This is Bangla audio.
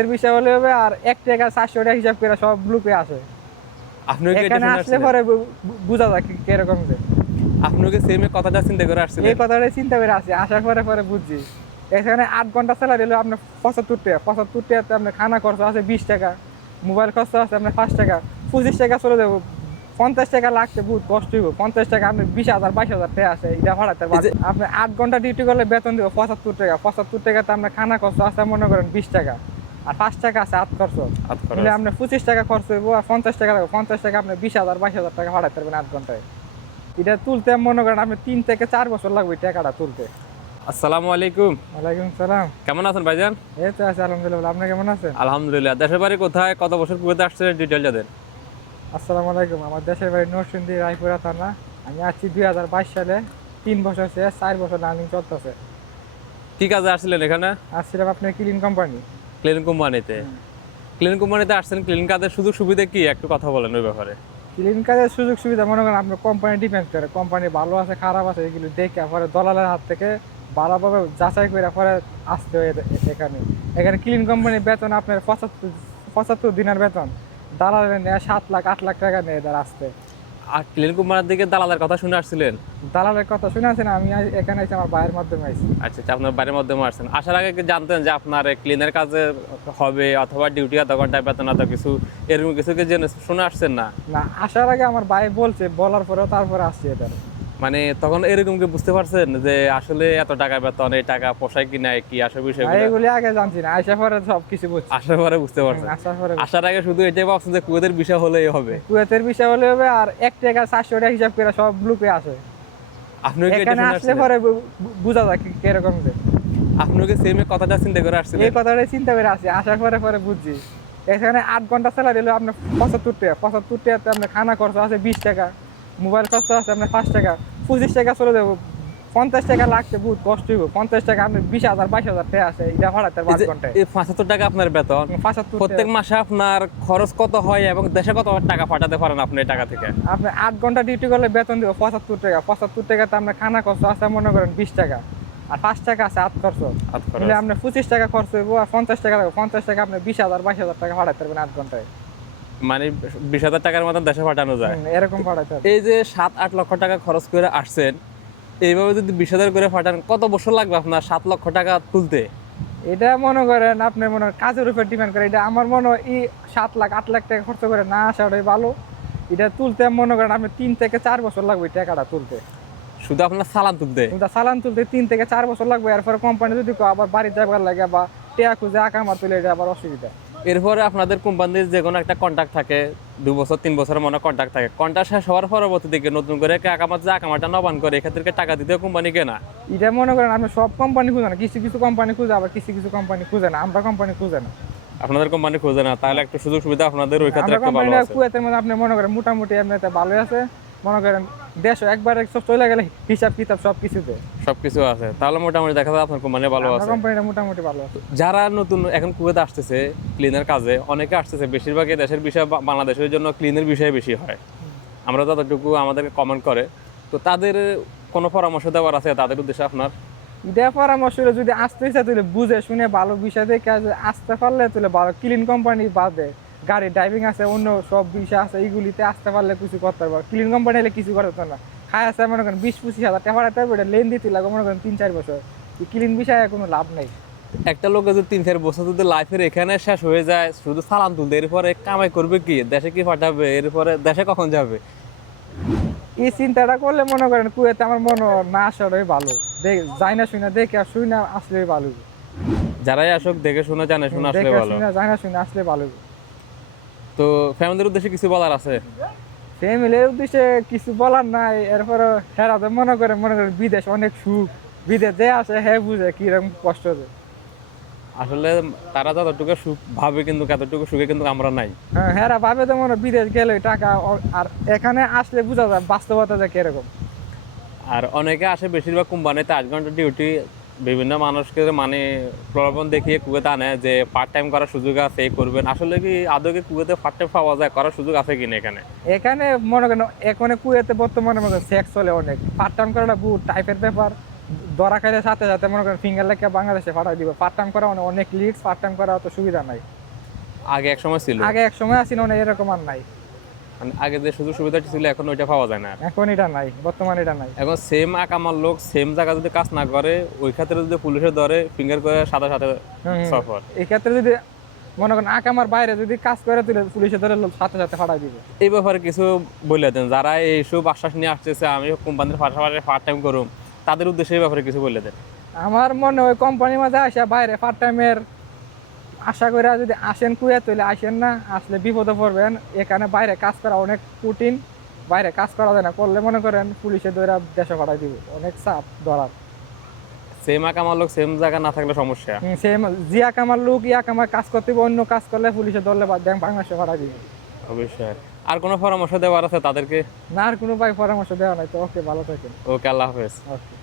এর বিষয় হলে হবে আর 1 টাকা 400 টাকা হিসাব করে সব গ্রুপে আসে। আপনিও কি এটা এখানে শুনে আসলে আসছিলেন? পরে বুঝা যায় কিরকম যে। আপনিও কি সেম কথাটা চিন্তা করে আসছিলেন? এই কথাটাই চিন্তা করে আসি, আসার পরে পরে বুঝছি। এখানে 8 ঘন্টা স্যালারি হলো আপনার 75 টাকা। 75 টাকাতে আপনার খানা খরচ আছে 20 টাকা, মোবাইল খরচ আছে আপনার 5 টাকা, 25 টাকা চলে যাবো। 50 টাকা লাগতে বহুত কষ্ট হইব। 50 টাকা আপনি 20,000 22,000 টাকা আসে, এটা ভাড়াতে এই যে আপনি 8 ঘন্টা ডিউটি করলে বেতন দিব 75 টাকা। 75 টাকাতে আপনার খানা খরচ আছে মনে করেন 20 টাকা, আর 5 টাকা আছে হাত খরচ। হাত মিলে খরচ। আপনার 25 টাকা খরচ হইব, আর 50 টাকা লাগবে। 50 টাকা আপনি 20,000 22,000 টাকা ভাড়াতে পারবেন 8 ঘন্টায়। এটা তুলতে মনে করেন আপনি 3 থেকে 4 বছর লাগবে এই টাকাটা তুলতে। আসসালামু আলাইকুম। ওয়ালাইকুম সালাম। কেমন আছেন ভাইজান? এই তো আছে আলহামদুলিল্লাহ। আপনি কেমন আছেন? আলহামদুলিল্লাহ। দেশের বাড়ি কোথায়, কত বছর কুয়েতে আসছিলেন, ডিটেইলটা দেন। আসসালামু আলাইকুম। আমার দেশের বাড়ি নরসিংদী, রায়পুরা থানা। আমি আসছি 2022 সালে। 3 বছর শেষ, 4 বছর রানিং চলতেছে। কি কাজে আসছিলেন এখানে? আসছিলাম আপনার ক্লিন কোম্পানি। ক্লিন কোম্পানিতে। ক্লিন কোম্পানিতে আসছেন, ক্লিন কাজের সুযোগ সুবিধা কি একটু কথা বলেন ওই ব্যাপারে। ক্লিন কাজের সুযোগ সুবিধা মনে করেন আপনার কোম্পানি ডিপেন্ড করে। কোম্পানি ভালো আছে খারাপ আছে এগুলো দেখে পরে দলালের হাত থেকে ভালোভাবে যাচাই করে পরে আসতে হয় এখানে। এখানে ক্লিন কোম্পানির বেতন আপনার 75 দিনের বেতন। দালালের নেয় 7 লাখ 8 লাখ টাকা নেয় এদের আসতে। আর ক্লিন কোম্পানির দিকে দালালের কথা শুনে আসছিলেন? দালালের কথা শুনে আছেন? আমি এখানে এসে আমার ভাইয়ের মাধ্যমে আইছি। আচ্ছা আচ্ছা, আপনার বাড়ির মাধ্যমে আসছেন। আসার আগে কি জানতেন যে আপনার ক্লিনের কাজে হবে, অথবা ডিউটি এত ঘন্টায় বেতন এত কিছু, এরকম কিছু কি জেনে শুনে আসছেন না? না, আসার আগে আমার ভাই বলছে, বলার পরেও তারপরে আসছি এদের। মানে তখন এরকম কি বুঝতে পারছেন যে আসলে এত টাকা বেতন, এই টাকা পোষায় কি নাই, কি আসল ভাই বিষয়গুলো এগুলি আগে জানছি না, আসার পরে সব কিছু বুঝছি। আসার পরে বুঝতে পারছেন? আসার পরে আসার আগে শুধু এটাই ভাবছেন যে কুয়েতের বিষয় হলেই হবে। কুয়েতের বিষয় হলে হবে আর 1 টাকা 400 টাকা হিসাব করে সব গ্রুপে আসে। আপনিও কি এটা এখানে শুনে আসলে আসছিলেন? পরে বুঝা যায় কিরকম যে। আপনিও কি সেম কথাটা চিন্তা করে আসছিলেন? এই কথাটাই চিন্তা করে আসি, আসার পরে পরে বুঝছি। এখানে 8 ঘন্টা স্যালারি হলো আপনার 75 টাকা। 75 টাকাতে আপনার খানা খরচ আছে 20 টাকা, মোবাইল খরচ আছে আপনার 5 টাকা, 25 টাকা চলে যাবো। 50 টাকা লাগতে বহুত কষ্ট হইব। 50 টাকা আপনি 20,000 22,000 টাকা আসে, এটা ভাড়াতে এই 8 যে ঘন্টায়। এই 75 টাকা আপনার বেতন, 75 প্রত্যেক টাকা। মাসে আপনার খরচ কত হয় এবং দেশে কত টাকা পাঠাতে পারেন আপনি এই টাকা থেকে? আপনি 8 ঘন্টা ডিউটি করলে বেতন দিব 75 টাকা। 75 টাকাতে আপনার খানা খরচ আছে মনে করেন 20 টাকা, আর 5 টাকা আছে হাত খরচ। হাত মিলে খরচ। আপনার 25 টাকা খরচ হইব, আর 50 টাকা লাগবে। 50 টাকা আপনি 20,000 22,000 টাকা ভাড়াতে পারবেন 8 ঘন্টায়। মানে 20,000 টাকার মতন দেশে পাঠানো যায়। এরকম ভাড়াতে হবে। এই যে 7-8 লক্ষ টাকা খরচ করে আসছেন, এইভাবে যদি 20,000 করে পাঠান, কত বছর লাগবে আপনার 7 লক্ষ টাকা তুলতে? এটা মনে করেন আপনি মনে করেন কাজের উপর ডিপেন্ড করে। এটা আমার মনে হয় 7 লাখ 8 লাখ টাকা খরচ করে না আসাটাই ভালো। এটা তুলতে মনে করেন আপনি 3 থেকে 4 বছর লাগবে এই টাকাটা তুলতে। শুধু আপনার চালান তুলতে? কিন্তু চালান তুলতে 3 থেকে 4 বছর লাগবে। এরপরে কোম্পানি যদি কয় আবার বাড়ি যাবার লাগে বা টেয়া খুঁজে আকামা তুলে, এটা আবার অসুবিধা। এরপরে আপনাদের কোম্পানির যে কোনো একটা কন্ট্রাক্ট থাকে, 2 বছর 3 বছরের মনে কন্ট্রাক্ট থাকে, কন্ট্রাক্ট শেষ হওয়ার পরবর্তী দিকে নতুন করে আকামাটা নবায়ন করে এক্ষেত্রে টাকা দিতে কোম্পানি কেনা। এটা মনে করেন আপনি সব কোম্পানি খুঁজে না, কিছু কিছু কোম্পানি খুঁজে, আবার কিছু কিছু কোম্পানি খুঁজে না। আমরা কোম্পানি খুঁজে না। আপনাদের কোম্পানি খোঁজে না, তাহলে একটু সুযোগ সুবিধা আপনাদের ওই ক্ষেত্রে আমরা একটু ভালো কোম্পানিটা আছে। কুয়েতের মধ্যে আপনি মনে করেন মোটামুটি এমনিতে ভালোই আছে। মনে করেন দেশ একবারে সব চলে গেলে হিসাব কিতাব সব কিছুতে সবকিছু আছে, তাহলে মোটামুটি দেখা যায় আপনার কোম্পানি ভালো আমরা আছে। কোম্পানিটা মোটামুটি ভালো আছে। যারা নতুন এখন কুয়েতে আসতেছে ক্লিনের কাজে, অনেকে আসতেছে, বেশিরভাগই দেশের বিষয় বাংলাদেশের জন্য ক্লিনের বিষয় বেশি হয়, আমরা যতটুকু আমাদেরকে কমেন্ট করে। তো তাদের কোনো পরামর্শ দেওয়ার আছে তাদের উদ্দেশ্যে আপনার? এটা পরামর্শ হলো যদি আসতে ইচ্ছা তুলে বুঝে শুনে ভালো বিষয় দেখে আসতে পারলে তুলে ভালো। ক্লিন কোম্পানি বাদে গাড়ি ড্রাইভিং আছে, অন্য সব বিষয় আছে, এইগুলিতে আসতে পারলে কিছু করতে পারবো। ক্লিন কোম্পানি হলে কিছু করতে না। খায় আছে মনে করেন 20-25 হাজার টাকা ভাড়াতে পারবে, এটা লেন দিতে লাগবে মনে করেন 3-4 বছর। ক্লিন বিষয়ে কোনো লাভ নেই। একটা লোক যদি 3-4 বছর যদি লাইফের এখানে শেষ হয়ে যায় শুধু সালান তুলতে, এরপরে কামাই করবে কি, দেশে কি পাঠাবে, এরপরে দেশে কখন যাবে? এই চিন্তাটা করলে মনে করেন কুয়েতে আমার মনে হয় না আসাটাই ভালো। যাই না শুনে দেখে আর শুই না আসলেই ভালো। যারাই আসুক দেখে শুনে জানে শুনে আসলে দেখে ভালো। শুনে যাই না শুনে আসলে ভালো। তো ফ্যামিলির উদ্দেশ্যে কিছু বলার আছে? ফ্যামিলির উদ্দেশ্যে কিছু বলার নাই। এরপরে হেরা তো মনে করে বিদেশ অনেক সুখ। বিদেশ যে আসে হ্যাঁ বুঝে কিরকম কষ্ট দেয়। আসলে তারা যতটুকু সুখ ভাবে কিন্তু এতটুকু সুখে কিন্তু আমরা নাই। হ্যাঁ, হেরা ভাবে তো মনে হয় বিদেশ গেলে টাকা আর এখানে আসলে বোঝা যায় বাস্তবতা যে কিরকম। আর অনেকে আসে বেশিরভাগ কোম্পানিতে 8 ঘন্টা ডিউটি, বিভিন্ন মানুষকে মানে প্রলোভন দেখিয়ে কুয়েতে আনে যে পার্ট টাইম করার সুযোগ আছে, এই করবেন। আসলে কি আদৌ কি কুয়েতে পার্ট টাইম পাওয়া যায়, করার সুযোগ আছে কিনা এখানে? এখানে মনে করেন এখানে কুয়েতে বর্তমানে মনে সেক্স চলে অনেক। পার্ট টাইম করাটা বহুত টাইপের ব্যাপার। ধরা খাইলে সাথে সাথে মনে করেন ফিঙ্গার লেগে বাংলাদেশে পাঠাই দিব। পার্ট টাইম করা অনেক রিস্ক, পার্ট টাইম করা অত সুবিধা নাই। আগে এক সময় ছিল, আগে এক সময় আসি না, এরকম আর নাই। মানে আগে যে সুযোগ সুবিধাটি ছিল এখন ওইটা পাওয়া যায় না আর। এখন এটা নাই, বর্তমানে এটা নাই। এখন সেম আকামার লোক সেম জায়গা যদি কাজ না করে, ওই ক্ষেত্রে যদি পুলিশে ধরে ফিঙ্গার করে সাথে সাথে সফর। এই ক্ষেত্রে যদি মনে করেন আকামার বাইরে যদি কাজ করে তুলে পুলিশে ধরে সাথে সাথে পাঠাই দিব। এই ব্যাপারে কিছু বলে দেন, যারা এইসব আশ্বাস নিয়ে আসতেছে আমি কোম্পানির পাশাপাশি পার্ট টাইম করুম, তাদের উদ্দেশ্যে এই ব্যাপারে কিছু বলে দেন। আমার মনে হয় কোম্পানির মাঝে আসা বাইরে পার্ট টাইমের আশা করে যদি আসেন কুয়ে তুলে আসেন না, আসলে বিপদে পড়বেন। এখানে বাইরে কাজ করা অনেক কঠিন, বাইরে কাজ করা যায় না, করলে মনে করেন পুলিশে ধরে দেশে পাঠাই দিব, অনেক চাপ ধরার। সেম আকামার লোক সেম জায়গা না থাকলে সমস্যা। সেম জিয়া কামার লোক ইয়া কামার কাজ করতে হবে, অন্য কাজ করলে পুলিশে ধরলে বাংলাদেশে পাঠাই দিব। অবশ্যই। আর কোনো পরামর্শ দেওয়ার আছে তাদেরকে? না, আর কোনো ভাই পরামর্শ দেওয়া নাই। তো ওকে, ভালো থাকেন। ওকে, আল্লাহ হাফেজ। ওকে।